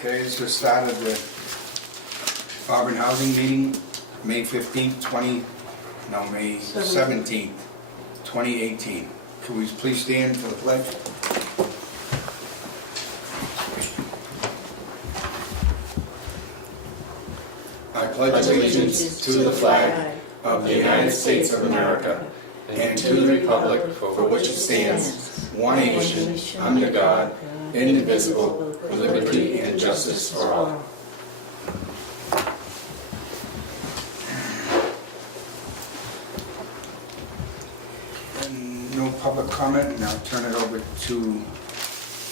Okay, this was started the Auburn Housing Meeting, May 15th, May 17th, 2018. Could we please stand for the pledge? I pledge allegiance to the flag of the United States of America and to the republic for which it stands, one nation, under God, indivisible, with liberty and justice for all. And no public comment, and I'll turn it over to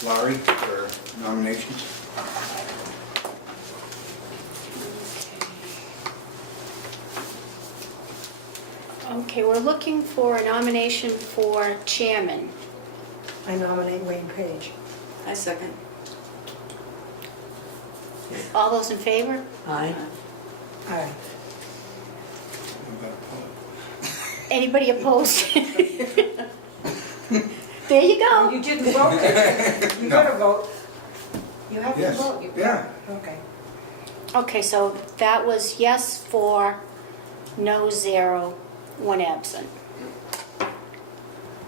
Laurie for nominations. Okay, we're looking for a nomination for chairman. I nominate Wayne Page. I second. All those in favor? Aye. Aye. Anybody opposed? There you go. You didn't vote. You No. gotta vote. You have to Yes. vote. Yeah. Okay. Okay, so that was yes 4, no 0, 1 absent.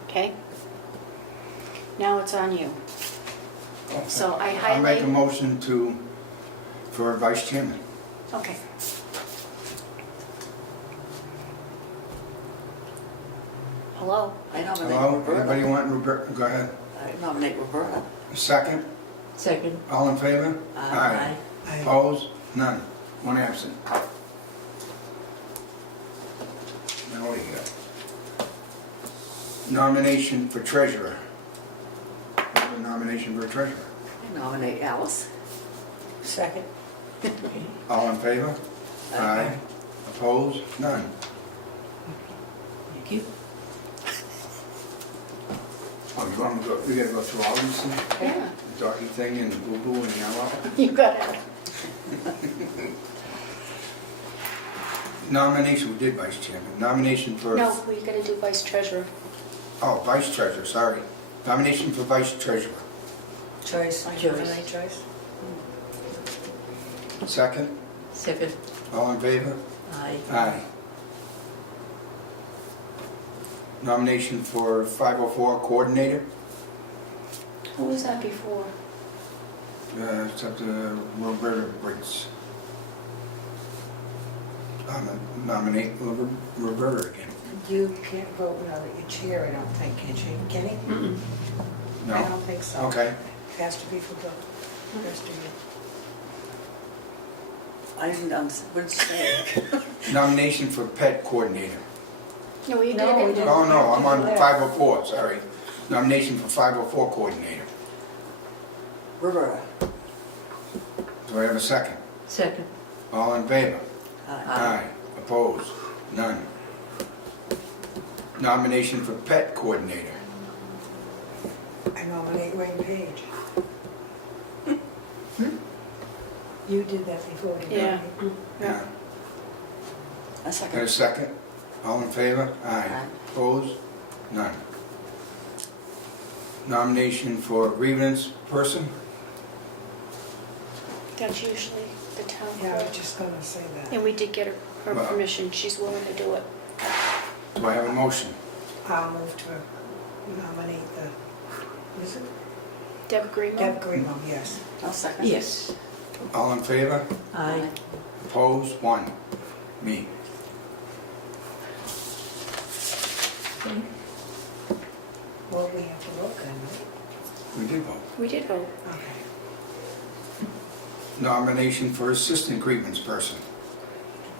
Okay? Now it's on you. So I I'll make a highlight, motion for vice chairman. okay. Hello? I nominate Hello, Roberta. anybody want Roberta? Go ahead. I nominate Roberta. Second, Second. all in favor? Aye. Aye. Opposed? None. 1 absent. Now what do you got? Nomination for treasurer. Nomination for treasurer. I nominate Alice. Second. All in favor? Aye. Opposed? None. Thank you. Oh, you want me to go, we gotta go through all these things? Yeah, The doggy thing and boo-boo and yellow? you got it. Nomination, we did vice chairman. Nomination for... No, we gotta do vice treasurer. Oh, vice treasurer, sorry. Nomination for vice treasurer. Choice. I Choice. nominate Choice. Second, Second. all in favor? Aye. Aye. Nomination for 504 coordinator. Who was that before? It's up to Roberta Briggs. Nominate Roberta again. You can't vote now that you're chair, I don't think, can you? Can he? I No? don't think so. Okay. It has to be for the rest of you. I didn't, what did you say? Nomination for pet coordinator. No, we did No, we it. didn't. Oh, no, I'm on 504, sorry. Nomination for 504 coordinator. Roberta. Do I have a second? Second. All in favor? Aye. Opposed? None. Nomination for pet coordinator. I nominate Wayne Page. You did that before, didn't you? Yeah. Yeah. I Got a second. second? All in favor? Aye. Opposed? None. Nomination for grievance person? That's usually the town Yeah, I was clerk. just gonna say that. And we did get her Well- permission, she's willing to do it. Do I have a motion? I'll move to nominate the, is it? Deb Greenwell? Deb Greenwell, yes. I'll second. Yes. All in favor? Aye. Opposed? 1. Me. Well, we have to vote then, right? We did vote. We did vote. Okay. Nomination for assistant grievance person.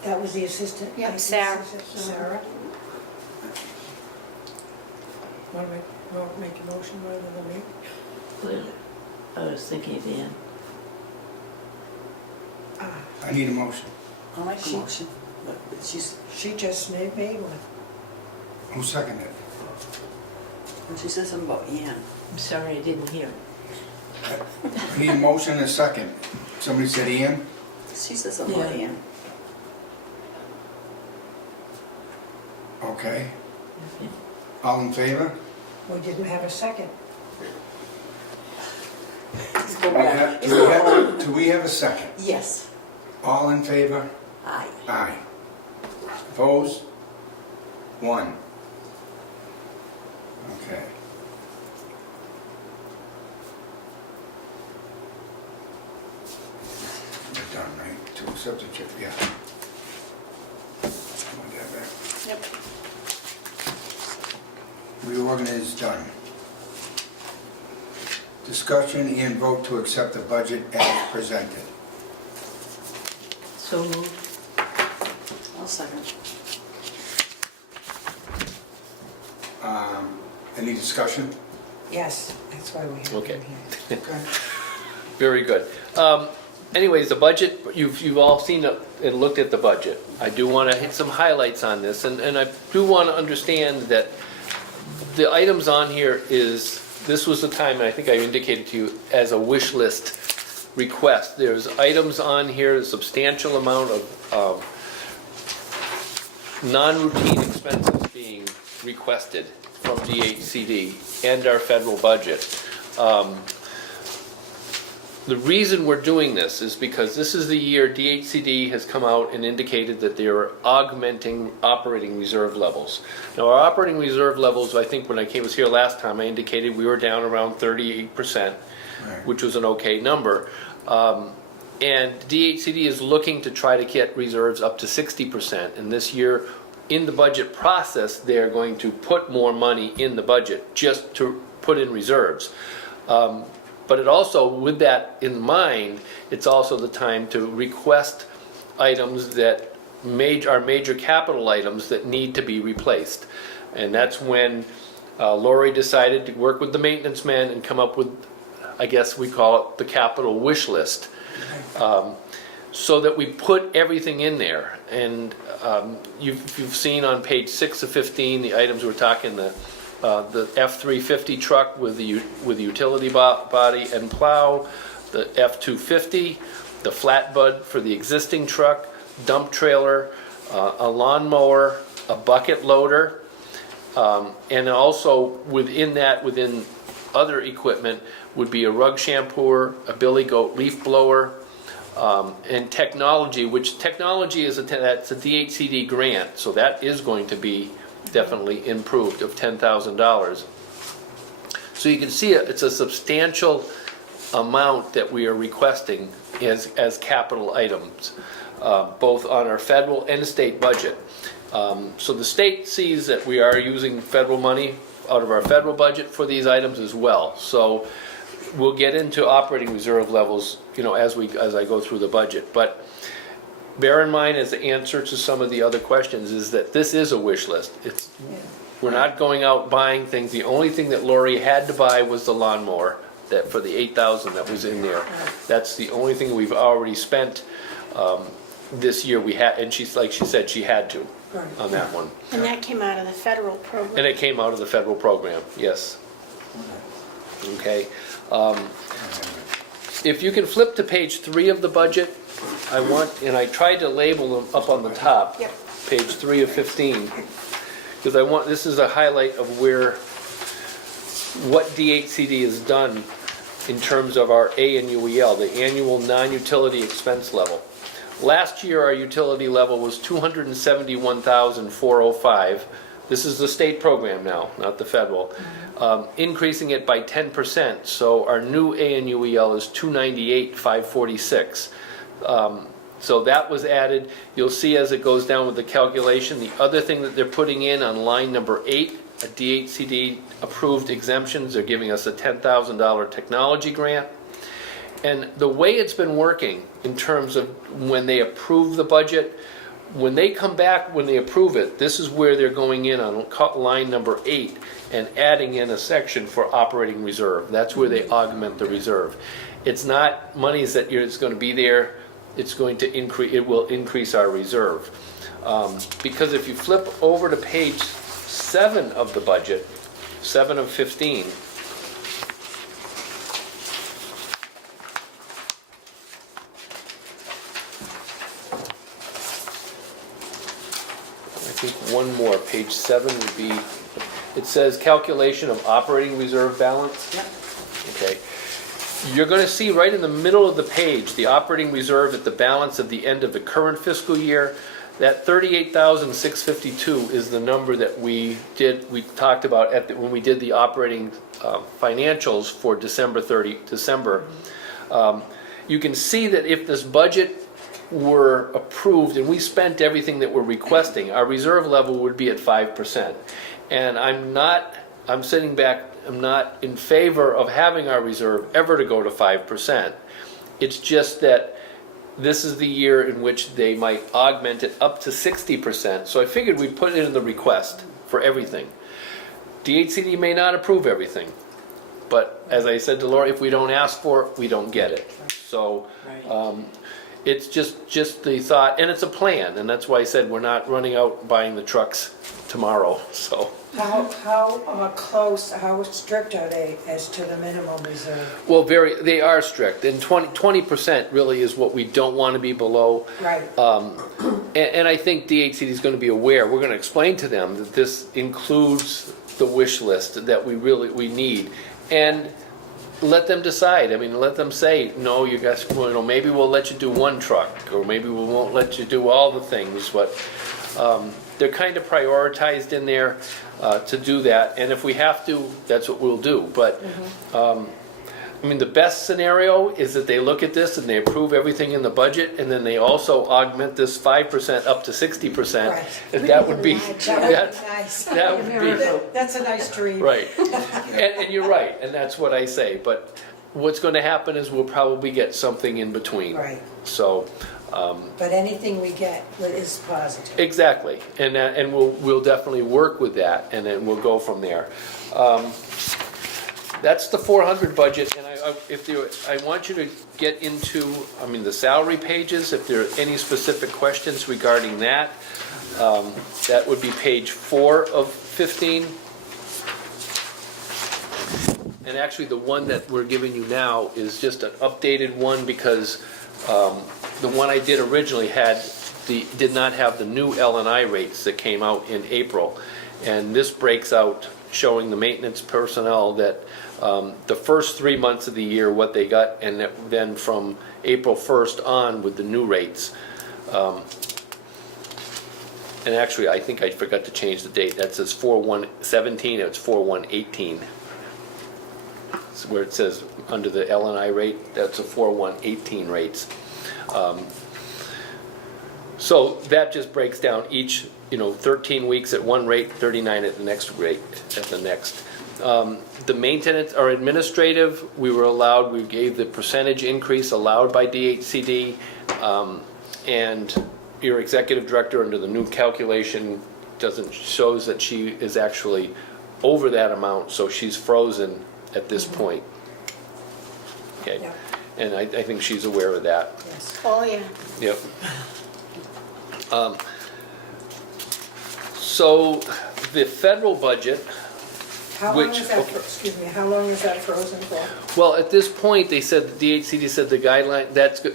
That was the assistant? Yep, I think Sarah. Sarah? Want to make a motion rather than me? Well, I was thinking of Ann. Ah, I need a motion. I'll make a motion. But she's, she just made one. Who seconded it? when she says something about Ann. I'm sorry, I didn't hear. I need a motion and a second. Somebody said Ian? She says something about Yeah. Ann. Okay. Okay. All in favor? We didn't have a second. Let's go Do we back. have, do we have, do do we have a second? Yes. All in favor? Aye. Aye. Opposed? 1. Okay. We're done, right? To accept the check, yeah. Want that back? Yep. Reorganize is done. Discussion and vote to accept the budget as presented. So moved. I'll second. Any discussion? Yes, that's why we have Okay. him here. Good. Very good. Anyways, the budget, you've all seen it and looked at the budget. I do want to hit some highlights on this, and I do want to understand that the items on here this was the time, and I think I indicated to you, as a wish list request. There's items on here, a substantial amount of non-routine expenses being requested from DHCD and our federal budget. The reason we're doing this is because this is the year DHCD has come out and indicated that they are augmenting operating reserve levels. Now, our operating reserve levels, I think when I was here last time, I indicated we were down around 38%, Right. which was an okay number. And DHCD is looking to try to get reserves up to 60%. And this year, in the budget process, they're going to put more money in the budget just to put in reserves. But it also, with that in mind, it's also the time to request items that are major capital items that need to be replaced. And that's when Lori decided to work with the maintenance man and come up with, I guess we call it the capital wish list. So that we put everything in there. And you've seen on page 6 of 15, the items we're talking, the F-350 truck with the utility body and plow, the F-250, the flatbed for the existing truck, dump trailer, a lawnmower, a bucket loader, and also within other equipment would be a rug shampooer, a billy goat leaf blower, and technology, which technology is that's a DHCD grant, so that is going to be definitely improved of $10,000. So you can see it's a substantial amount that we are requesting as capital items, both on our federal and state budget. So the state sees that we are using federal money out of our federal budget for these items as well. So we'll get into operating reserve levels, as I go through the budget. But bear in mind, as the answer to some of the other questions, is that this is a wish list. We're not going out buying things. The only thing that Lori had to buy was the lawnmower for the $8,000 that was in there. That's the only thing we've already spent this year. And like she said, she had to on that one. And that came out of the federal program. And it came out of the federal program, yes. Okay. If you can flip to page 3 of the budget, I tried to label them up on the top. Yep. Page 3 of 15, because this is a highlight of what DHCD has done in terms of our ANUEL, the annual non-utility expense level. Last year, our utility level was $271,405. This is the state program now, not the federal. Increasing it by 10%, so our new ANUEL is $298,546. So that was added. You'll see as it goes down with the calculation, the other thing that they're putting in on line number 8, a DHCD approved exemptions, they're giving us a $10,000 technology grant. And the way it's been working in terms of when they approve the budget, when they come back, when they approve it, this is where they're going in on line number 8 and adding in a section for operating reserve. That's where they augment the reserve. It's not monies that it's going to be there. It's going to increase. It will increase our reserve. Because if you flip over to page 7 of the budget, 7 of 15, I think one more, page 7 would be, it says calculation of operating reserve balance. Yep. Okay. You're gonna see right in the middle of the page, the operating reserve at the balance of the end of the current fiscal year. That 38,652 is the number that we talked about when we did the operating financials for December. You can see that if this budget were approved and we spent everything that we're requesting, our reserve level would be at 5%. And I'm sitting back, I'm not in favor of having our reserve ever to go to 5%. It's just that this is the year in which they might augment it up to 60%. So I figured we'd put it in the request for everything. DHCD may not approve everything, but as I said to Laura, if we don't ask for it, we don't get it. So it's just the thought, and it's a plan, and that's why I said we're not running out buying the trucks tomorrow, so. How close, how strict are they as to the minimum reserve? Well, they are strict, and 20% really is what we don't want to be below. Right. And I think DHCD is going to be aware, we're going to explain to them that this includes the wish list that we need, and let them decide. I mean, let them say, no, you guys, maybe we'll let you do one truck, or maybe we won't let you do all the things, but they're kind of prioritized in there to do that, and if we have to, that's what we'll do. But I mean, the best scenario is that they look at this and they approve everything in the budget, and then they also augment this 5% up to 60%. Right. And that would be, That would be nice. that would be, That's a nice dream. right. And you're right, and that's what I say, but what's going to happen is we'll probably get something in between. Right. So, But anything we get is positive. exactly, and we'll definitely work with that, and then we'll go from there. That's the 400 budget, and I want you to get into, I mean, the salary pages, if there are any specific questions regarding that. That would be page 4 of 15. And actually, the one that we're giving you now is just an updated one, because the one I did originally did not have the new L&I rates that came out in April. And this breaks out showing the maintenance personnel that the first 3 months of the year, what they got, and then from April 1st on with the new rates. And actually, I think I forgot to change the date. That says 4/1/17, it's 4/1/18. It's where it says under the L&I rate, that's a 4/1/18 rates. So that just breaks down each, 13 weeks at one rate, 39 at the next rate, at the next. The maintenance or administrative, we gave the percentage increase allowed by DHCD, and your executive director under the new calculation shows that she is actually over that amount, so she's frozen at this point. Okay, Yeah. and I think she's aware of that. Yes. Oh, yeah. Yep. So the federal budget, How long Which- is that, okay. excuse me, how long is that frozen for? well, at this point, the DHCD said the guideline,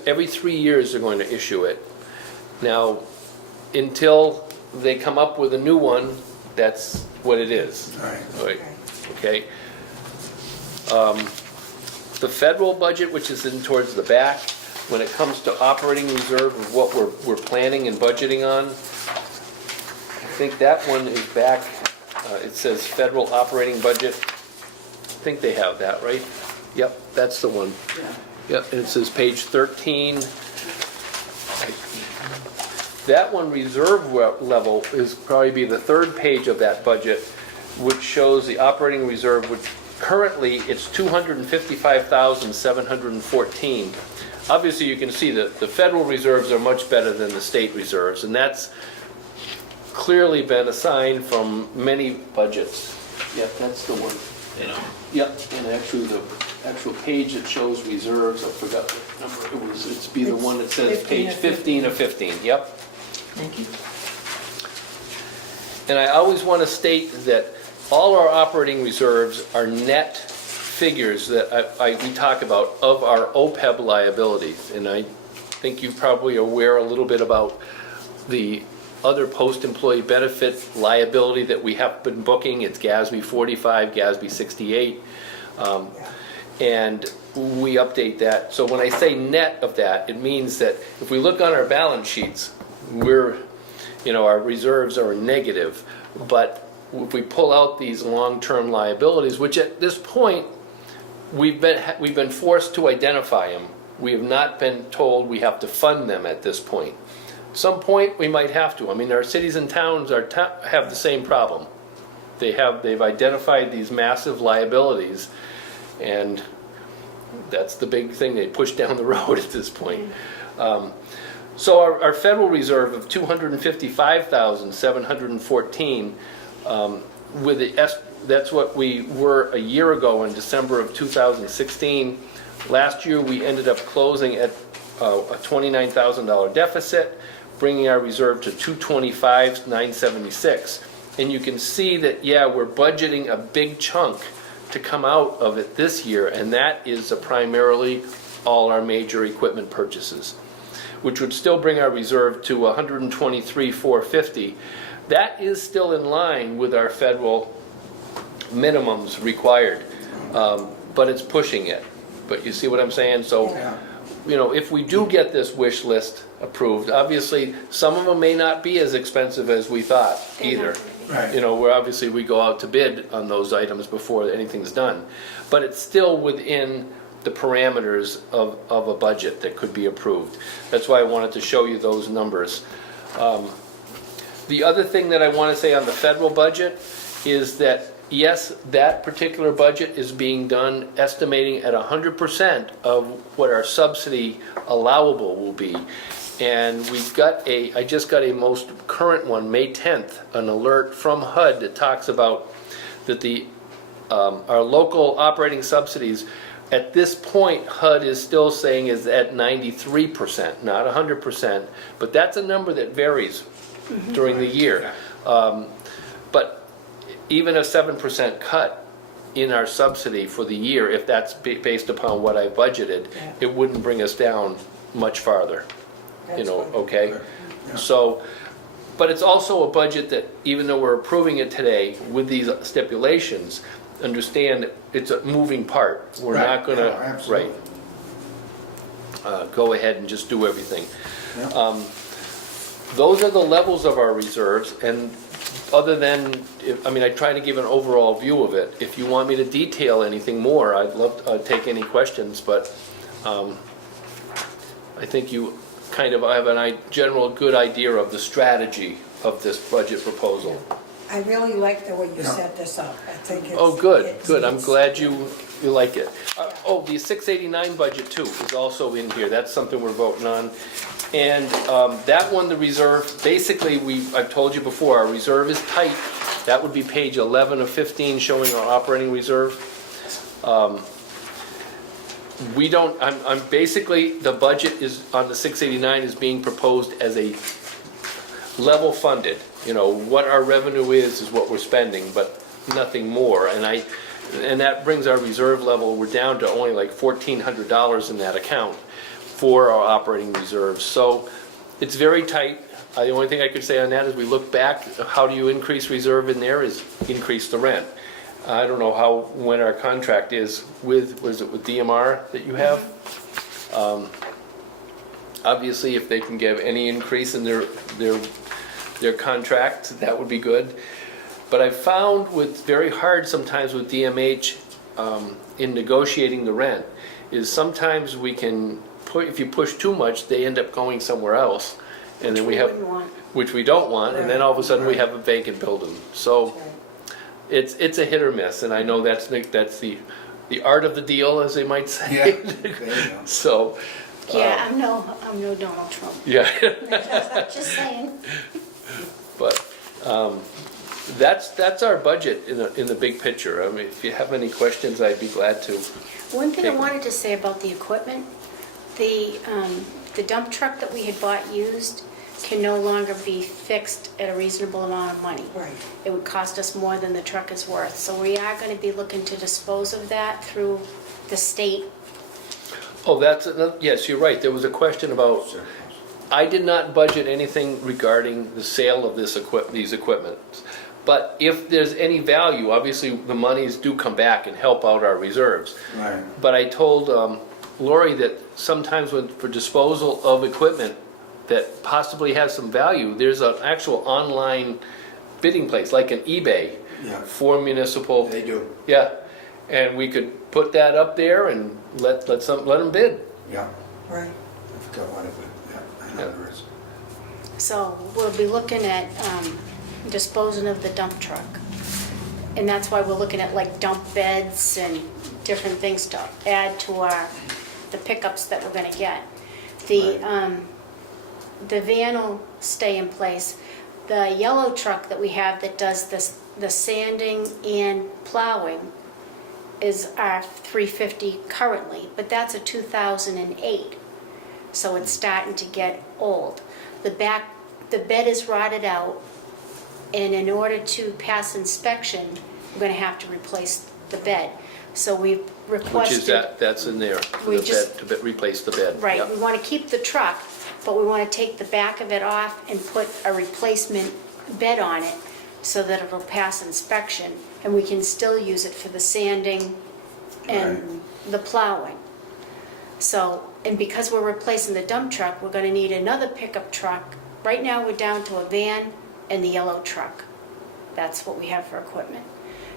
every 3 years they're going to issue it. Now, until they come up with a new one, that's what it is. Right. Okay. The federal budget, which is in towards the back, when it comes to operating reserve of what we're planning and budgeting on, I think that one is back. It says federal operating budget. I think they have that, right? Yep, that's the one. Yep, and it says page 13. That one, reserve level, is probably be the third page of that budget, which shows the operating reserve, which currently it's 255,714. Obviously, you can see that the federal reserves are much better than the state reserves, and that's clearly been assigned from many budgets. Yep, that's the one. Yep, and actually the actual page that shows reserves, I forgot what number it was. It's be the one that says page 15 of 15. Yep. Thank you. And I always want to state that all our operating reserves are net figures that we talk about of our OPEB liabilities. And I think you probably are aware a little bit about the other post-employee benefit liability that we have been booking. It's GASB 45, GASB 68. and we update that. So when I say net of that, it means that if we look on our balance sheets, our reserves are negative. But if we pull out these long-term liabilities, which at this point, we've been forced to identify them. We have not been told we have to fund them at this point. At some point, we might have to. I mean, our cities and towns have the same problem. They've identified these massive liabilities, and that's the big thing they push down the road at this point. So our Federal Reserve of $255,714, that's what we were a year ago in December of 2016. Last year, we ended up closing at a $29,000 deficit, bringing our reserve to $225,976. And you can see that, we're budgeting a big chunk to come out of it this year, and that is primarily all our major equipment purchases, which would still bring our reserve to $123,450. That is still in line with our federal minimums required, but it's pushing it. But you see what I'm saying? So, if we do get this wish list approved, obviously, some of them may not be as expensive as we thought either. Right. Where obviously we go out to bid on those items before anything's done. But it's still within the parameters of a budget that could be approved. That's why I wanted to show you those numbers. The other thing that I want to say on the federal budget is that, yes, that particular budget is being done estimating at 100% of what our subsidy allowable will be. And I just got a most current one, May 10th, an alert from HUD that talks about that our local operating subsidies, at this point, HUD is still saying is at 93%, not 100%, but that's a number that varies during the year. But even a 7% cut in our subsidy for the year, if that's based upon what I budgeted, it wouldn't bring us down much farther. Okay? Yeah. So, but it's also a budget that, even though we're approving it today with these stipulations, understand it's a moving part. We're Right. not gonna, Yeah, absolutely. go ahead and just do everything. Yeah. Those are the levels of our reserves, and other than, I try to give an overall view of it. If you want me to detail anything more, I'd love to take any questions, but I think you kind of have a general good idea of the strategy of this budget proposal. I really like the way you Yeah. set this up. I think it's. Oh, good, it's- good. I'm it's- glad you like it. The 689 budget too is also in here. That's something we're voting on. And that one, the reserve, basically, I've told you before, our reserve is tight. That would be page 11 of 15 showing our operating reserve. I'm basically, the budget is, on the 689 is being proposed as a level funded. What our revenue is what we're spending, but nothing more. And that brings our reserve level, we're down to only like $1,400 in that account for our operating reserves. So it's very tight. The only thing I could say on that is we look back, how do you increase reserve in there is increase the rent. I don't know when our contract is with DMR that you have? Obviously, if they can give any increase in their contract, that would be good. But I've found very hard sometimes with DMH in negotiating the rent, is sometimes we can if you push too much, they end up going somewhere else. And then we have, wouldn't want. which we don't want, and then all of a sudden we have a vacant building. So it's a hit or miss, and I know that's the art of the deal, as they might say. Yeah, there you go. So, Yeah, I'm no Donald Trump. yeah. Just saying. But that's our budget in the big picture. I mean, if you have any questions, I'd be glad to. One thing I Take- wanted to say about the equipment, the dump truck that we had bought used can no longer be fixed at a reasonable amount of money. Right. It would cost us more than the truck is worth. So we are going to be looking to dispose of that through the state. Oh, yes, you're right. There was a question about, I did not budget anything regarding the sale of these equipment. But if there's any value, obviously the monies do come back and help out our reserves. Right. But I told Lori that sometimes for disposal of equipment that possibly has some value, there's an actual online bidding place, like an eBay, Yeah. for municipal. They do. Yeah, and we could put that up there and let them bid. Yeah. Right. I forgot what it was. Yeah, I know there is. So we'll be looking at disposing of the dump truck. And that's why we're looking at like dump beds and different things to add to the pickups that we're gonna get. The van will stay in place. The yellow truck that we have that does the sanding and plowing is our 350 currently, but that's a 2008. So it's starting to get old. The bed is rotted out, and in order to pass inspection, we're gonna have to replace the bed. So we've requested. Which is that's in there, for We the just- bed, to replace the bed. Right, Yep. we want to keep the truck, but we want to take the back of it off and put a replacement bed on it so that it'll pass inspection, and we can still use it for the sanding and the plowing. So, and because we're replacing the dump truck, we're going to need another pickup truck. Right now, we're down to a van and the yellow truck. That's what we have for equipment.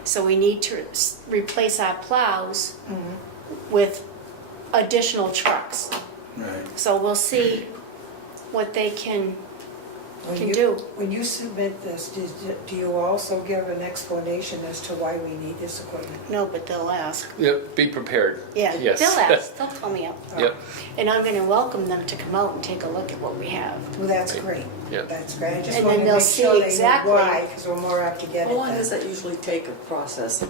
So we need to replace our plows with additional trucks. Right. So we'll see what they can When you- do. When you submit this, do you also give an explanation as to why we need this equipment? No, but they'll ask. Yep, be prepared. Yeah, Yes. they'll ask, they'll call me up. Yep, And I'm gonna welcome them to come out and take a look at what we have. Well, that's great. Yeah. That's great. I just And want then to they'll make see sure they know exactly- why, because we're more apt to get How it long does then. that usually take a process?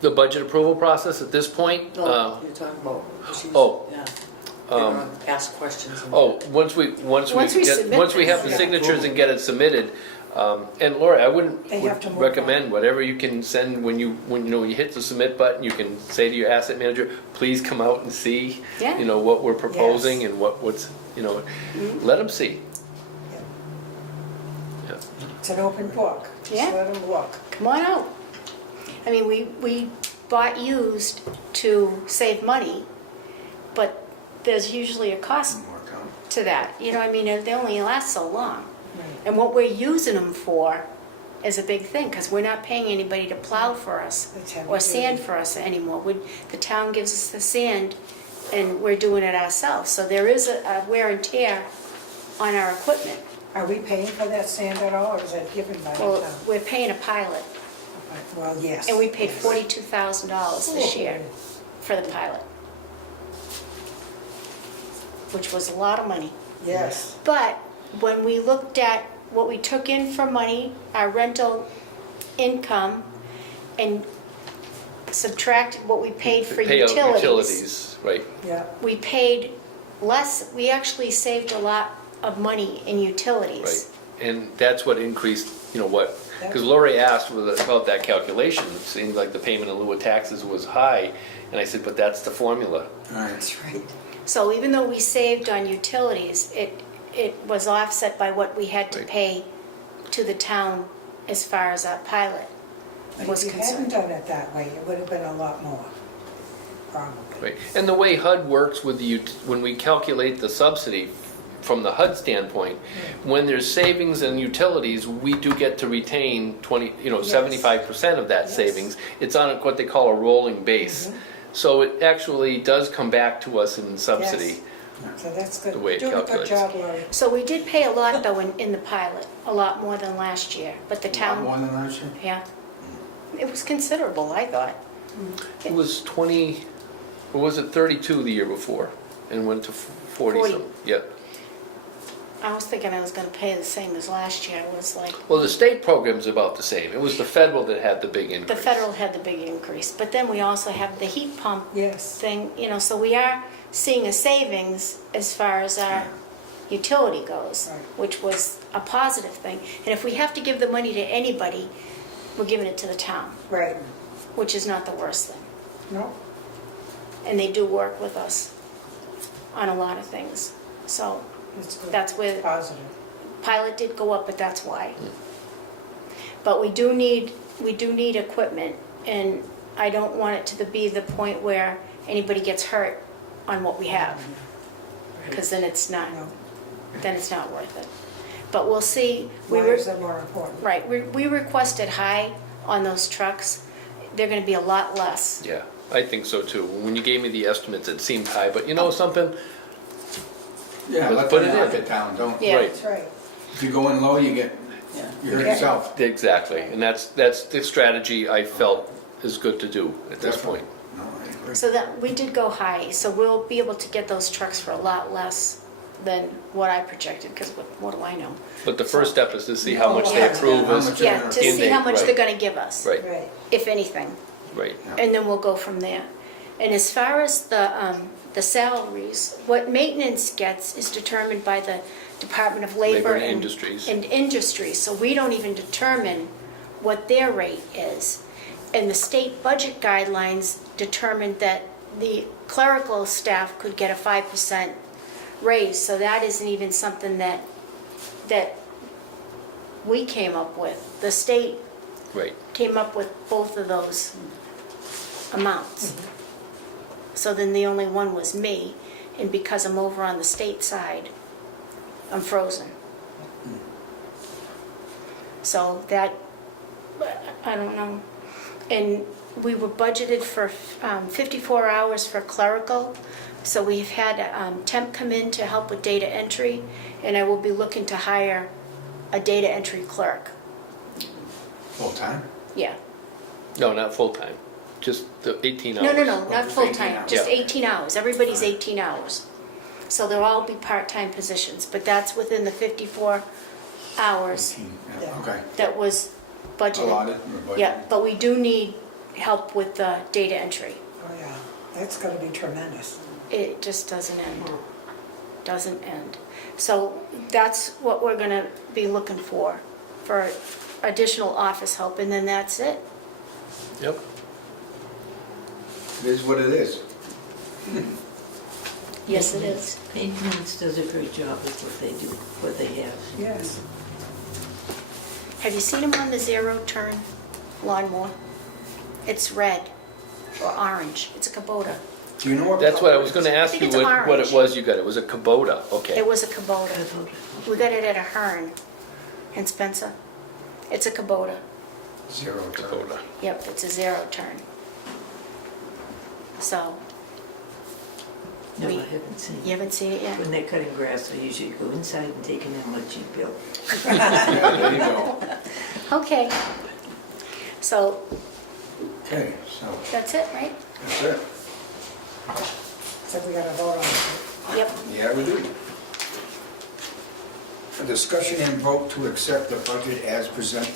the budget approval process at this point, No, you're talking about. she's- oh, Yeah. They're gonna ask questions. and- Once we submit once we have the this. signatures and get it submitted, and Laura, I wouldn't They have to move recommend whatever you can send when you you hit the submit button, you can say to your asset manager, please come out and see, Yeah. what we're proposing Yes. and what's, let them see. Yeah. Yeah. It's an open book. Just Yeah. let them look. Come on out. I mean, we bought used to save money, but there's usually a cost More come. to that. I mean, they only last so long. Right. And what we're using them for is a big thing, because we're not paying anybody to plow for us That's heavy or sand duty. for us anymore. The town gives us the sand, and we're doing it ourselves. So there is a wear and tear on our equipment. Are we paying for that sand at all, or is that given by the Well, town? we're paying a pilot, Well, yes. and we paid $42,000 this year for the pilot, which was a lot of money. Yes. But when we looked at what we took in for money, our rental income, and subtracted what we paid for Pay out utilities, utilities, right. Yeah. we paid less. We actually saved a lot of money in Right, utilities. and that's what increased, because Lori asked about that calculation, it seemed like the payment in lieu of taxes was high, and I said, but that's the formula. All right. That's right. So even though we saved on utilities, it was offset by what we had to Right. pay to the town as far as our pilot But was if you hadn't concerned. done it that way, it would have been a lot more, probably. Right, and the way HUD works with when we calculate the subsidy from the HUD standpoint, when there's savings in utilities, we do get to retain 75% of that Yes. savings. It's on what they call a rolling base. So it actually does come back to us in subsidy. Yes. So that's good. The way it Doing a good calculates. job, Lori. So we did pay a lot though in the pilot, a lot more than last year, but the A lot town, more than last year? yeah. It was considerable, I thought. It was 20, or was it 32 the year before? And went to 40 40. some, yeah. I was thinking I was gonna pay the same as last year. It was like, Well, the state program's about the same. It was the federal that had the big increase. the federal had the big increase, but then we also have the heat pump Yes. thing, so we are seeing a savings as far as our utility goes, Right. which was a positive thing. And if we have to give the money to anybody, we're giving it to the town, Right. which is not the worst thing. No? And they do work with us on a lot of things. So It's good. that's where Positive. pilot did go up, but that's why. But we do need equipment, and I don't want it to be the point where anybody gets hurt on what we have. Because then it's not No. worth it. But we'll see. We Why were, is that more important? right, we requested high on those trucks. They're gonna be a lot less. Yeah, I think so too. When you gave me the estimates, it seemed high, but you know something? Yeah, let Put the it in. market down, don't. Yeah. Right. That's right. If you go in low, you hurt yourself. Exactly, and that's the strategy I felt is good to do at this Definitely. point. No, I agree. So that, we did go high, so we'll be able to get those trucks for a lot less than what I projected, because what do I know? But the first step is to see how much they Yeah. approve How as, much Yeah, to In see how date, much right. they're gonna give us, right, Right. if anything. right. And then we'll go from there. And as far as the salaries, what maintenance gets is determined by the Department of Labor. Labor and Industries. And Industries, so we don't even determine what their rate is. And the state budget guidelines determined that the clerical staff could get a 5% raise, so that isn't even something that we came up with. The state Right. came up with both of those amounts. So then the only one was me, and because I'm over on the state side, I'm frozen. So that, I don't know. And we were budgeted for 54 hours for clerical, so we've had temp come in to help with data entry, and I will be looking to hire a data entry clerk. Full time? Yeah. No, not full-time, just the 18 hours. No, Oh, not just 18 full-time, hours. just Yeah. 18 hours. Everybody's 18 hours. So they'll all be part-time positions, but that's within the 54 hours Yeah, okay. that was budgeted. Allotted or budgeted? Yeah, but we do need help with the data entry. Oh, yeah, that's gonna be tremendous. It just doesn't end. Doesn't end. So that's what we're gonna be looking for additional office help, and then that's it. Yep. It is what it is. Yes, it is. Maintenance does a great job with what they do, what they have. Yes. Have you seen them on the zero-turn lawnmower? It's red or orange. It's a Kubota. Do you know what? That's what I was gonna I ask think you, it's what orange. it was you got. It was a Kubota, okay. It was a Kubota. We got it at a Hearn in Spencer. It's a Kubota. Zero turn. Kubota. Yep, it's a zero-turn. So, No, I We- haven't seen you it. haven't seen it yet? When they're cutting grass, I usually go inside and take in what you built. Yeah, there you go. Okay. So, Okay, so that's it, right? that's it. So we gotta vote on it. Yep. Yeah, we do. A discussion and vote to accept the budget as presented.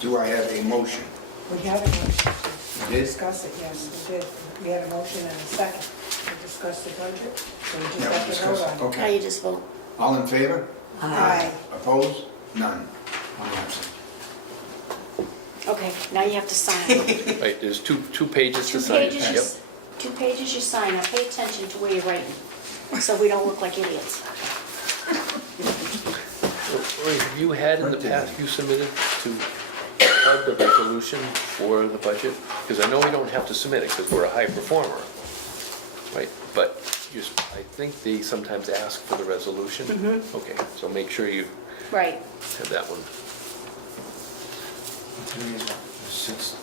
Do I have a motion? We had a motion You to did? discuss it, yes, we did. We had a motion and a second to discuss the budget, so we just Yeah, have to discuss. vote on it. Now Okay. you just vote. All in favor? Aye. Opposed? None. One absent. Okay, now you have to sign. Right, there's two pages to Two sign. pages, you Yep. two pages you sign. Now pay attention to where you're writing, so we don't look like idiots. Or have you had in the past, you submitted to HUD the resolution for the budget? Because I know we don't have to submit it because we're a high performer, right? But I think they sometimes ask for the resolution. Okay, so make sure you Right. have that one. Today is what, the 6th,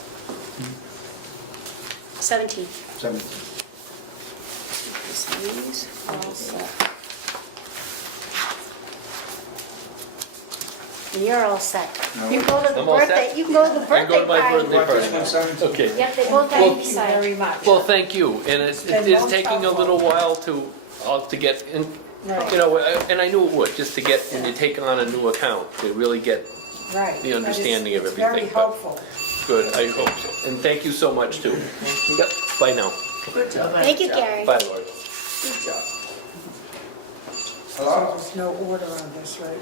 17. 17th. These all set. And you're all set. No. You can go to the I'm all birthday, set. you can go to the I can go birthday to my party. birthday What, this party. one, 17th? Okay. Yep, they both have Well, to be signed. Very much. Well, thank you, and it been is most taking a helpful. little while to get, in, Right. you know, and I knew it would, just to get, when you take on a new account, to really get Right. the understanding of But it's everything, very but- helpful. good, I hope so. And thank you so much, too. Thank you. Yep, bye now. Good job. Thank you, Gary. Bye, Lord. Good job. Hello? There's no order on this, right?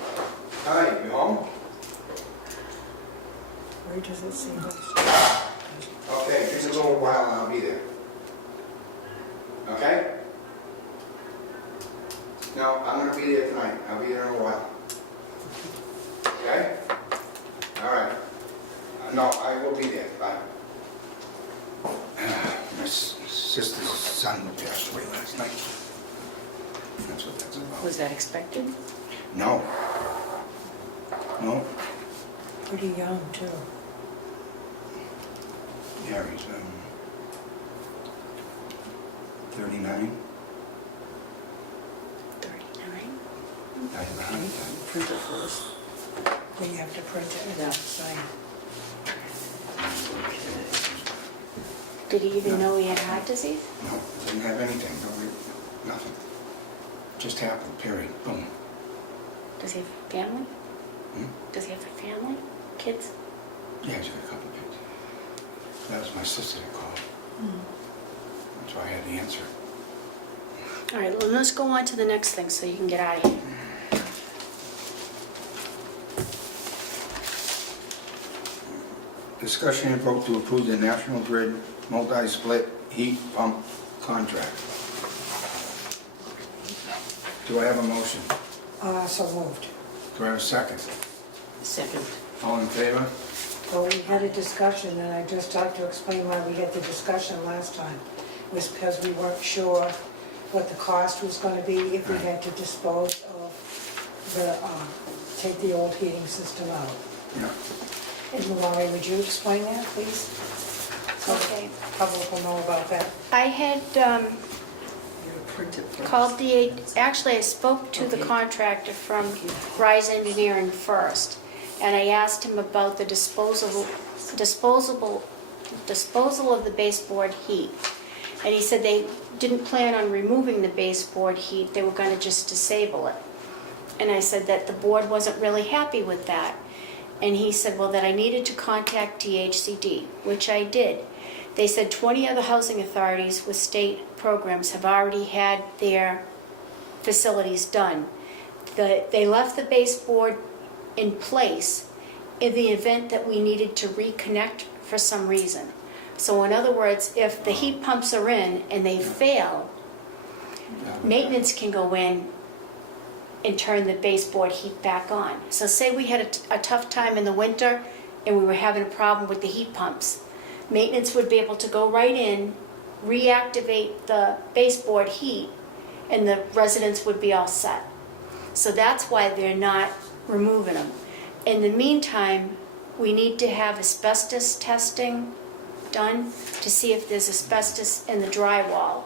Hi, you home? Where does it say this? Okay, just a little while and I'll be there. Okay? No, I'm gonna be there tonight. I'll be there in a while. Okay? All right. no, I will be there. My sister's son passed away last night. That's what that's about. Was that expected? No. No, Pretty young, too. yeah, he's 39. 39? Died of a heart attack. Print it first. Then you have to print it and Yeah. sign. Did he even know he had heart disease? No, didn't have anything, no, nothing. Just happened, period, boom. Does he have a family? Hmm? Does he have a family? Kids? Yeah, he's got a couple kids. That was my sister that called. That's why I had the answer. All right, well, let's go on to the next thing so you can get out of here. Discussion and vote to approve the National Grid multi-split heat pump contract. Do I have a motion? So moved. Do I have a second? Second. All in favor? Well, we had a discussion, and I just tried to explain why we had the discussion last time. It was because we weren't sure what the cost was gonna be if we had to dispose of the, take the old heating system out. Yeah. And Laurie, would you explain that, please? So Okay. the public will know about that. I had You gotta print it first. called actually I spoke to the Okay. contractor from Rise Engineering first, and I asked him about the disposal of the baseboard heat. And he said they didn't plan on removing the baseboard heat, they were gonna just disable it. And I said that the board wasn't really happy with that. And he said, well, that I needed to contact DHCD, which I did. They said 20 other housing authorities with state programs have already had their facilities done. They left the baseboard in place in the event that we needed to reconnect for some reason. So in other words, if the heat pumps are in and they fail, maintenance can go in and turn the baseboard heat back on. So say we had a tough time in the winter and we were having a problem with the heat pumps. Maintenance would be able to go right in, reactivate the baseboard heat, and the residents would be all set. So that's why they're not removing them. In the meantime, we need to have asbestos testing done to see if there's asbestos in the drywall.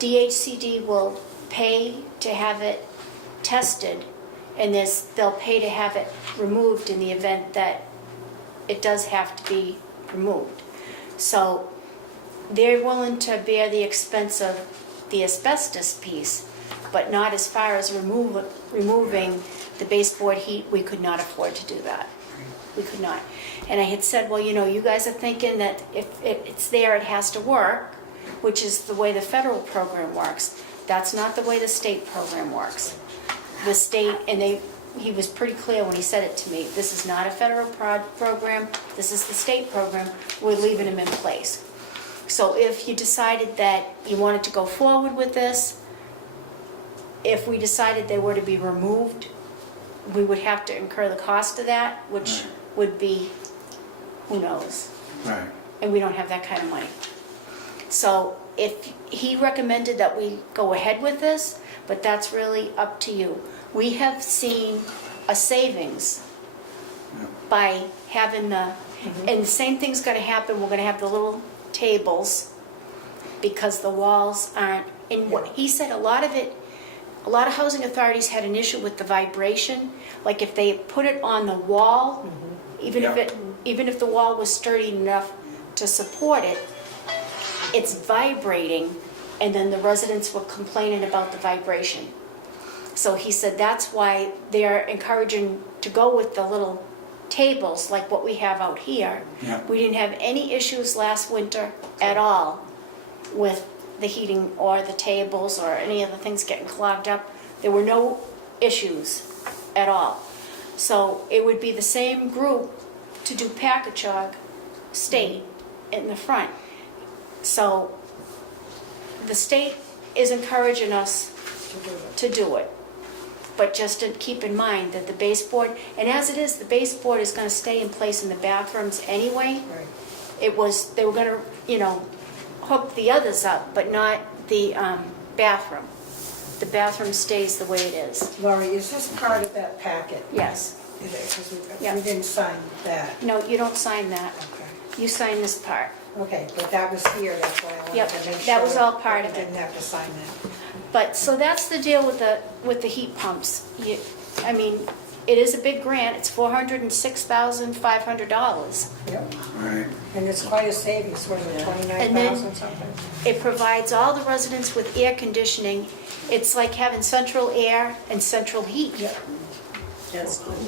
DHCD will pay to have it tested, and they'll pay to have it removed in the event that it does have to be removed. So they're willing to bear the expense of the asbestos piece, but not as far as removing the baseboard heat. We could not afford to do that. We could not. And I had said, well, you guys are thinking that if it's there, it has to work, which is the way the federal program works. That's not the way the state program works. The state, and he was pretty clear when he said it to me, this is not a federal program, this is the state program, we're leaving them in place. So if you decided that you wanted to go forward with this, if we decided they were to be removed, we would have to incur the cost of that, which would be, who knows? Right. And we don't have that kind of money. So if he recommended that we go ahead with this, but that's really up to you. We have seen a savings by having and the same thing's gonna happen, we're gonna have the little tables because the walls aren't, and what he said, a lot of housing authorities had an issue with the vibration, like if they put it on the wall, even if the wall was sturdy enough to support it, it's vibrating, and then the residents were complaining about the vibration. So he said that's why they're encouraging to go with the little tables like what we have out here. Yeah. We didn't have any issues last winter at all with the heating or the tables or any of the things getting clogged up. There were no issues at all. So it would be the same group to do Packagug State in the front. So the state is encouraging us to do it. But just to keep in mind that the baseboard, and as it is, the baseboard is gonna stay in place in the bathrooms anyway. Right. They were gonna, hook the others up, but not the bathroom. The bathroom stays the way it is. Laurie, is this part of that packet? Yes. Because Yeah. we didn't sign that. No, you don't sign that. Okay. You sign this part. Okay, but that was here, that's why I wanted Yep, to make sure. that was all part of I it. didn't have to sign that. But, so that's the deal with the heat pumps. I mean, it is a big grant, it's $406,500. Yep, Right. and it's quite a savings, was it Yeah. 29,000 something? It provides all the residents with air conditioning. It's like having central air and central heat. Yep, That's good.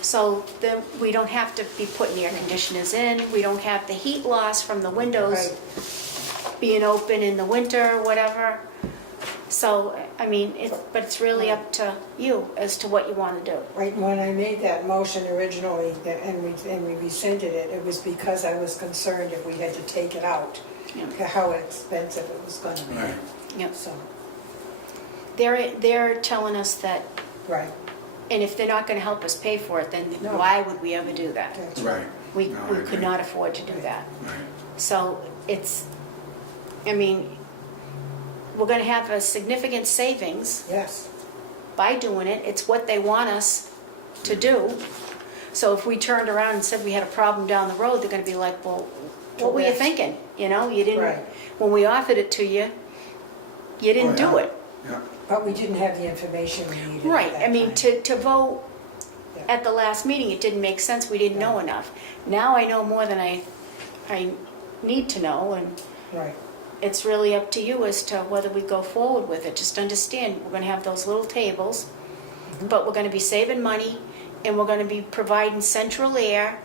So then we don't have to be putting air conditioners in, we don't have the heat loss from the windows right. being open in the winter or whatever. So, I mean, but it's really up to you as to what you want to do. Right, when I made that motion originally, and we rescinded it, it was because I was concerned if we had to take it out, Yeah. how expensive it was gonna be. Right. Yep. So, They're telling us that, right, and if they're not going to help us pay for it, then No. why would we ever do that? that's Right. We No, I could agree. not afford to do that. Right. So it's, I mean, we're going to have a significant savings yes, by doing it. It's what they want us to do. So if we turned around and said we had a problem down the road, they're going to be like, well, what were you Correct. thinking? You didn't, Right. when we offered it to you, you didn't Oh, do yeah. it. Yeah. but we didn't have the information we needed at Right, that I mean, time. to vote Yeah. at the last meeting, it didn't make sense, we didn't know enough. Now I know more than I need to know, and Right, it's really up to you as to whether we go forward with it. Just understand, we're gonna have those little tables, but we're gonna be saving money, and we're gonna be providing central air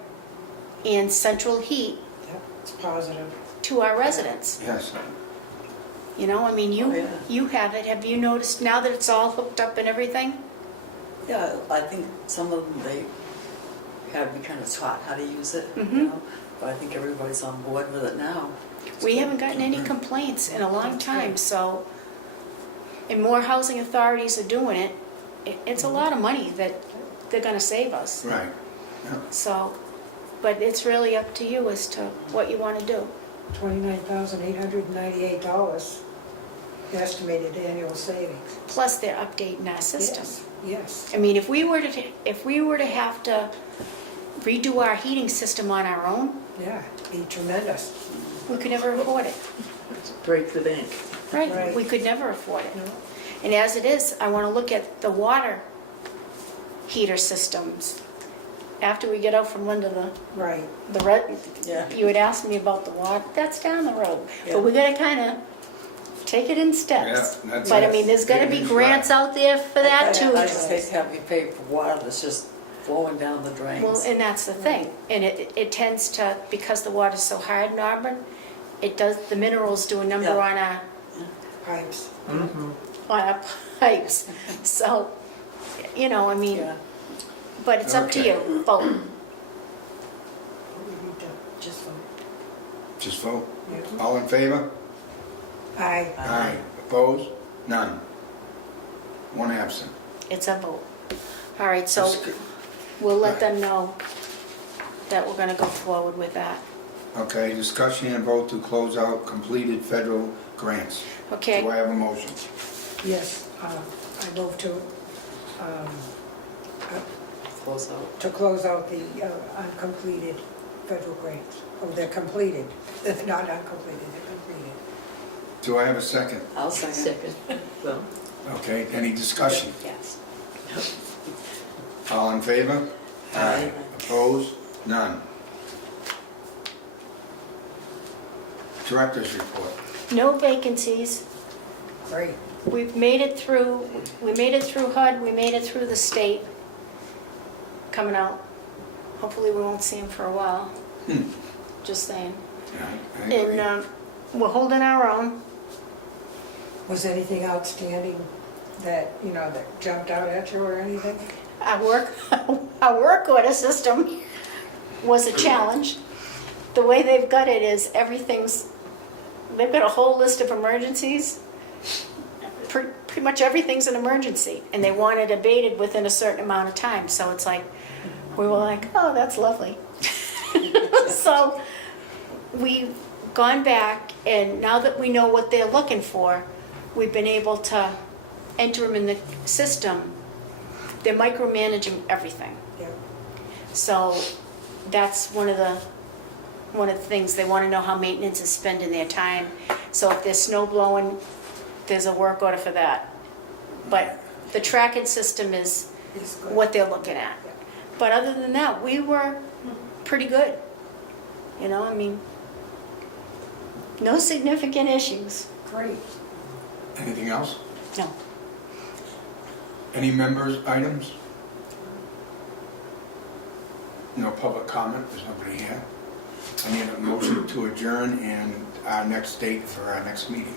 and central heat yep, it's positive. to our residents. Yes. I mean, Oh, yeah. you have it, have you noticed now that it's all hooked up and everything? Yeah, I think some of them, they had to be kind of taught how to use it, Mhm. but I think everybody's on board with it now. We haven't gotten any complaints in a long time, so, and more housing authorities are doing it. It's a lot of money that they're gonna save us, Right. Yeah. so, but it's really up to you as to what you wanna do. $29,898 estimated annual savings. Plus, they're updating our system. Yes, I mean, if we were to have to redo our heating system on our own, yeah, be tremendous. we could never afford it. Break the bank. Right, Right. we could never afford it. No. And as it is, I want to look at the water heater systems. After we get out from under Right, Yeah. you had asked me about the water, that's down the road. Yeah. But we gotta kind of take it in steps. Yeah, that's But I it. mean, there's gotta be Baby grants out there for that too. I just hate to have you pay for water that's just flowing down the drains. Well, and that's the thing. And it tends to, because the water's so hard in Auburn, the minerals do a number Yeah. on our pipes. pipes. So, I mean, Yeah. but it's up to Okay. you, vote. We need to just vote. Just vote. Yeah. All in favor? Aye. Aye. Opposed? None. One absent. It's a vote. All right, so Just- we'll let Right. them know that we're gonna go forward with that. Okay, discussion and vote to close out completed federal grants. Okay, Do I have a motion? Yes, I move Close out. to close out the uncompleted federal grants. Oh, they're completed, they're not uncompleted, they're completed. Do I have a second? I'll second. Second. Well, Okay, any discussion? yes. All in favor? Aye. Opposed? None. Director's report. No vacancies. Great. We've made it through, we made it through HUD, we made it through the state coming out. Hopefully we won't see him for a while, just saying. Yeah, I agree. And we're holding our own. Was anything outstanding that, that jumped out at you or anything? Our work order system was a challenge. The way they've got it is they've got a whole list of emergencies. pretty much everything's an emergency, and they want it abated within a certain amount of time, so it's like, we were like, oh, that's lovely. So, we've gone back, and now that we know what they're looking for, we've been able to enter them in the system. They're micromanaging everything. Yeah. So that's one of the things, they want to know how maintenance is spending their time. So if there's snow blowing, there's a work order for that. But the tracking system is It's good. what they're looking at. But other than that, we were pretty good. You know, I mean, no significant issues. Great. Anything else? No. Any members' items? No public comment, there's nobody here. I need a motion to adjourn and our next date for our next meeting.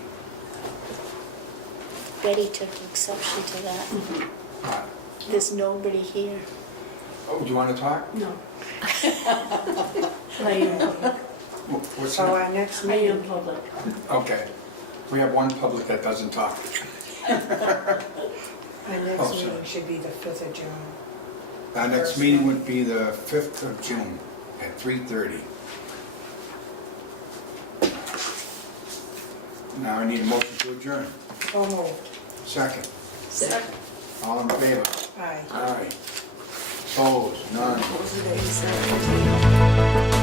Betty took exception to that. Uh, There's nobody here. Oh, do you want to talk? No. What's So that? our next I am meeting, public. Okay. We have one public that doesn't talk. our Oh, next sorry. meeting should be the 5th of June. Our next meeting would be the 5th of June at 3:30. Now I need a motion to adjourn. So moved. Second. Second. All in favor? Aye. Aye. Opposed? None. What was the date? 17?